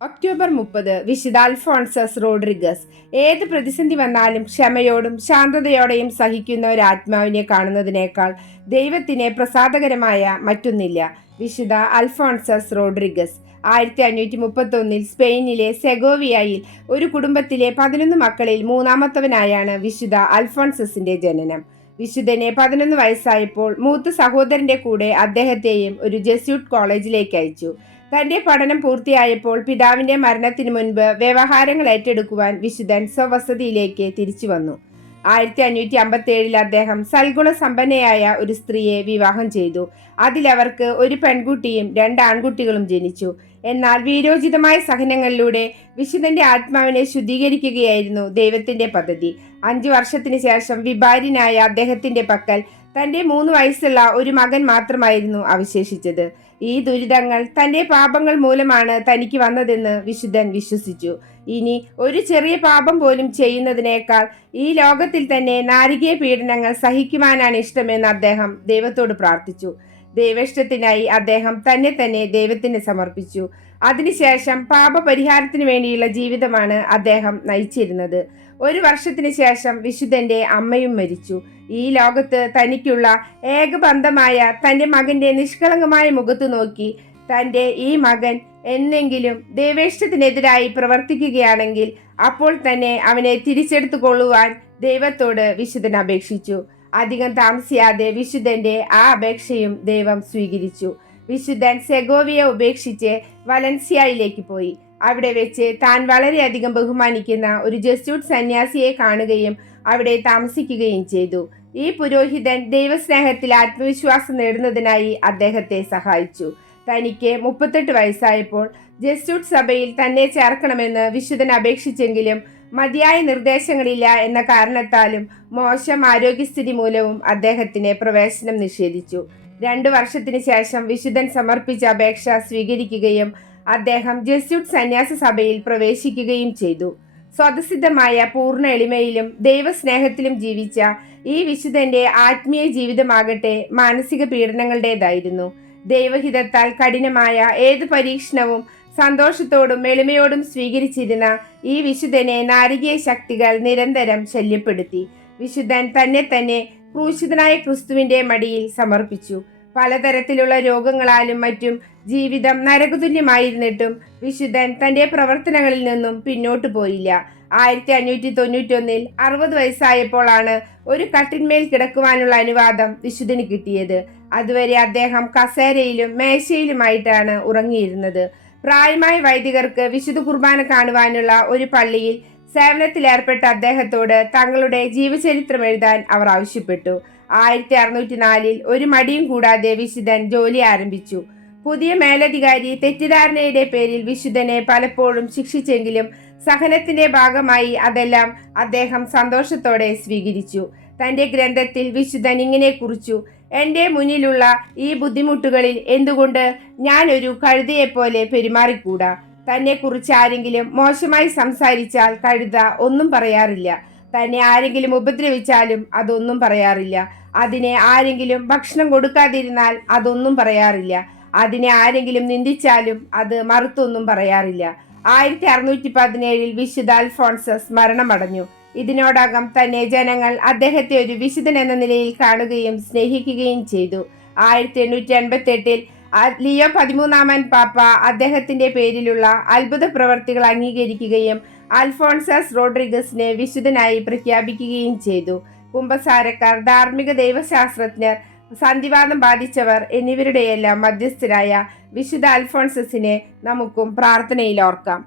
October മുപ്പത് വിശുദ്ധ Alphonsus Rodriguez. ഏത് പ്രതിസന്ധി വന്നാലും ക്ഷമയോടും ശാന്തതയോടെയും സഹിക്കുന്ന ഒരു ആത്മാവിനെ കാണുന്നതിനേക്കാൾ ദൈവത്തിന് പ്രസാദകരമായ മറ്റൊന്നില്ല. വിശുദ്ധ അൽഫോൺസസ് റോഡ്രിഗസ്. ആയിരത്തി അഞ്ഞൂറ്റി മുപ്പത്തൊന്നിൽ സ്പെയിനിലെ സെഗോവിയയിൽ ഒരു കുടുംബത്തിലെ പതിനൊന്ന് മക്കളിൽ മൂന്നാമത്തവനായാണ് വിശുദ്ധ അൽഫോൺസസിന്റെ ജനനം. വിശുദ്ധനെ പതിനൊന്ന് വയസ്സായപ്പോൾ മൂത്ത സഹോദരന്റെ കൂടെ അദ്ദേഹത്തെയും ഒരു ജെസ്യൂട്ട് കോളേജിലേക്ക് അയച്ചു. തന്റെ പഠനം പൂർത്തിയായപ്പോൾ പിതാവിന്റെ മരണത്തിന് മുൻപ് വ്യവഹാരങ്ങൾ ഏറ്റെടുക്കുവാൻ വിശുദ്ധൻ സ്വവസതിയിലേക്ക് തിരിച്ചു വന്നു. ആയിരത്തി അഞ്ഞൂറ്റി അമ്പത്തി ഏഴിൽ അദ്ദേഹം സൽഗുണ സമ്പന്നയായ ഒരു സ്ത്രീയെ വിവാഹം ചെയ്തു. അതിലവർക്ക് ഒരു പെൺകുട്ടിയും രണ്ട് ആൺകുട്ടികളും ജനിച്ചു. എന്നാൽ വീരോചിതമായ സഹനങ്ങളിലൂടെ വിശുദ്ധന്റെ ആത്മാവിനെ ശുദ്ധീകരിക്കുകയായിരുന്നു ദൈവത്തിന്റെ പദ്ധതി. അഞ്ചു വർഷത്തിന് ശേഷം വിഭാരിനായ അദ്ദേഹത്തിന്റെ പക്കൽ തന്റെ മൂന്ന് വയസ്സുള്ള ഒരു മകൻ മാത്രമായിരുന്നു അവശേഷിച്ചത്. ഈ ദുരിതങ്ങൾ തന്റെ പാപങ്ങൾ മൂലമാണ് തനിക്ക് വന്നതെന്ന് വിശുദ്ധൻ വിശ്വസിച്ചു. ഇനി ഒരു ചെറിയ പാപം പോലും ചെയ്യുന്നതിനേക്കാൾ ഈ ലോകത്തിൽ തന്നെ നാരികീയ പീഡനങ്ങൾ സഹിക്കുവാനാണ് ഇഷ്ടമെന്ന് അദ്ദേഹം ദൈവത്തോട് പ്രാർത്ഥിച്ചു. ദൈവേഷ്ടത്തിനായി അദ്ദേഹം തന്നെ തന്നെ ദൈവത്തിന് സമർപ്പിച്ചു. അതിനുശേഷം പാപപരിഹാരത്തിന് വേണ്ടിയുള്ള ജീവിതമാണ് അദ്ദേഹം നയിച്ചിരുന്നത്. ഒരു വർഷത്തിന് ശേഷം വിശുദ്ധന്റെ അമ്മയും മരിച്ചു. ഈ ലോകത്ത് തനിക്കുള്ള ഏകബന്ധമായ തന്റെ മകന്റെ നിഷ്കളങ്കമായ മുഖത്ത് നോക്കി തന്റെ ഈ മകൻ എന്നെങ്കിലും ദൈവേഷ്ടത്തിനെതിരായി പ്രവർത്തിക്കുകയാണെങ്കിൽ അപ്പോൾ തന്നെ അവനെ തിരിച്ചെടുത്തു കൊള്ളുവാൻ ദൈവത്തോട് വിശുദ്ധൻ അപേക്ഷിച്ചു. അധികം താമസിയാതെ വിശുദ്ധന്റെ ആ അപേക്ഷയും ദൈവം സ്വീകരിച്ചു. വിശുദ്ധൻ സെഗോവിയെ ഉപേക്ഷിച്ച് വലൻസിയയിലേക്ക് പോയി. അവിടെ വെച്ച് താൻ വളരെയധികം ബഹുമാനിക്കുന്ന ഒരു ജസ്യൂട്ട് സന്യാസിയെ കാണുകയും അവിടെ താമസിക്കുകയും ചെയ്തു. ഈ പുരോഹിതൻ ദൈവസ്നേഹത്തിൽ ആത്മവിശ്വാസം നേടുന്നതിനായി അദ്ദേഹത്തെ സഹായിച്ചു. തനിക്ക് മുപ്പത്തെട്ട് വയസ്സായപ്പോൾ ജസ്യൂട്ട് സഭയിൽ തന്നെ ചേർക്കണമെന്ന് വിശുദ്ധൻ അപേക്ഷിച്ചെങ്കിലും മതിയായ നിർദ്ദേശങ്ങളില്ല എന്ന കാരണത്താലും മോശം ആരോഗ്യസ്ഥിതി മൂലവും അദ്ദേഹത്തിന് പ്രവേശനം നിഷേധിച്ചു. രണ്ടു വർഷത്തിന് ശേഷം വിശുദ്ധൻ സമർപ്പിച്ച അപേക്ഷ സ്വീകരിക്കുകയും അദ്ദേഹം ജസ്യൂട്ട് സന്യാസ സഭയിൽ പ്രവേശിക്കുകയും ചെയ്തു. സ്വതസിദ്ധമായ പൂർണ എളിമയിലും ദൈവസ്നേഹത്തിലും ജീവിച്ച ഈ വിശുദ്ധന്റെ ആത്മീയ ജീവിതമാകട്ടെ മാനസിക പീഡനങ്ങളുടേതായിരുന്നു. ദൈവഹിതത്താൽ കഠിനമായ ഏത് പരീക്ഷണവും സന്തോഷത്തോടും എളിമയോടും സ്വീകരിച്ചിരുന്ന ഈ വിശുദ്ധനെ നാരികീയ ശക്തികൾ നിരന്തരം ശല്യപ്പെടുത്തി. വിശുദ്ധൻ തന്നെ തന്നെ ക്രൂശിതനായ ക്രിസ്തുവിന്റെ മടിയിൽ സമർപ്പിച്ചു. പലതരത്തിലുള്ള രോഗങ്ങളാലും മറ്റും ജീവിതം നരകതുല്യമായിരുന്നിട്ടും വിശുദ്ധൻ തന്റെ പ്രവർത്തനങ്ങളിൽ നിന്നും പിന്നോട്ടു പോയില്ല. ആയിരത്തി അഞ്ഞൂറ്റി തൊണ്ണൂറ്റൊന്നിൽ അറുപത് വയസ്സായപ്പോഴാണ് ഒരു കട്ടിന്മേൽ കിടക്കുവാനുള്ള അനുവാദം വിശുദ്ധന് കിട്ടിയത്. അതുവരെ അദ്ദേഹം കസേരയിലും മേശയിലുമായിട്ടാണ് ഉറങ്ങിയിരുന്നത്. പ്രായമായ വൈദികർക്ക് വിശുദ്ധ കുർബാന കാണുവാനുള്ള ഒരു പള്ളിയിൽ സേവനത്തിലേർപ്പെട്ട അദ്ദേഹത്തോട് തങ്ങളുടെ ജീവചരിത്രം എഴുതാൻ അവർ ആവശ്യപ്പെട്ടു. ആയിരത്തി അറുന്നൂറ്റി നാലിൽ ഒരു മടിയും കൂടാതെ വിശുദ്ധൻ ജോലി ആരംഭിച്ചു. പുതിയ മേലധികാരി തെറ്റിദ്ധാരണയുടെ പേരിൽ വിശുദ്ധനെ പലപ്പോഴും ശിക്ഷിച്ചെങ്കിലും സഹനത്തിന്റെ ഭാഗമായി അതെല്ലാം അദ്ദേഹം സന്തോഷത്തോടെ സ്വീകരിച്ചു. തന്റെ ഗ്രന്ഥത്തിൽ വിശുദ്ധൻ ഇങ്ങനെ കുറിച്ചു എന്റെ മുന്നിലുള്ള ഈ ബുദ്ധിമുട്ടുകളിൽ എന്തുകൊണ്ട് ഞാൻ ഒരു കഴുതയെപ്പോലെ പെരുമാറിക്കൂടാ? തന്നെ കുറിച്ച് ആരെങ്കിലും മോശമായി സംസാരിച്ചാൽ കഴുത ഒന്നും പറയാറില്ല. തന്നെ ആരെങ്കിലും ഉപദ്രവിച്ചാലും അതൊന്നും പറയാറില്ല. അതിനെ ആരെങ്കിലും ഭക്ഷണം കൊടുക്കാതിരുന്നാൽ അതൊന്നും പറയാറില്ല. അതിനെ ആരെങ്കിലും നിന്ദിച്ചാലും അത് മറുത്തൊന്നും പറയാറില്ല. ആയിരത്തി അറുന്നൂറ്റി പതിനേഴിൽ വിശുദ്ധ അൽഫോൺസസ് മരണമടഞ്ഞു. ഇതിനോടകം തന്നെ ജനങ്ങൾ അദ്ദേഹത്തെ ഒരു വിശുദ്ധൻ എന്ന നിലയിൽ കാണുകയും സ്നേഹിക്കുകയും ചെയ്തു. ആയിരത്തി എണ്ണൂറ്റി എൺപത്തി എട്ടിൽ ലിയോ പതിമൂന്നാമൻ പാപ്പ അദ്ദേഹത്തിന്റെ പേരിലുള്ള അത്ഭുത പ്രവർത്തികൾ അംഗീകരിക്കുകയും അൽഫോൺസസ് റോഡ്രിഗസിനെ വിശുദ്ധനായി പ്രഖ്യാപിക്കുകയും ചെയ്തു. കുംഭസാരക്കാർ ധാർമ്മിക ദൈവശാസ്ത്രജ്ഞർ സന്ധിവാദം ബാധിച്ചവർ എന്നിവരുടെയെല്ലാം മധ്യസ്ഥരായ വിശുദ്ധ അൽഫോൺസസിനെ നമുക്കും പ്രാർത്ഥനയിൽ ഓർക്കാം.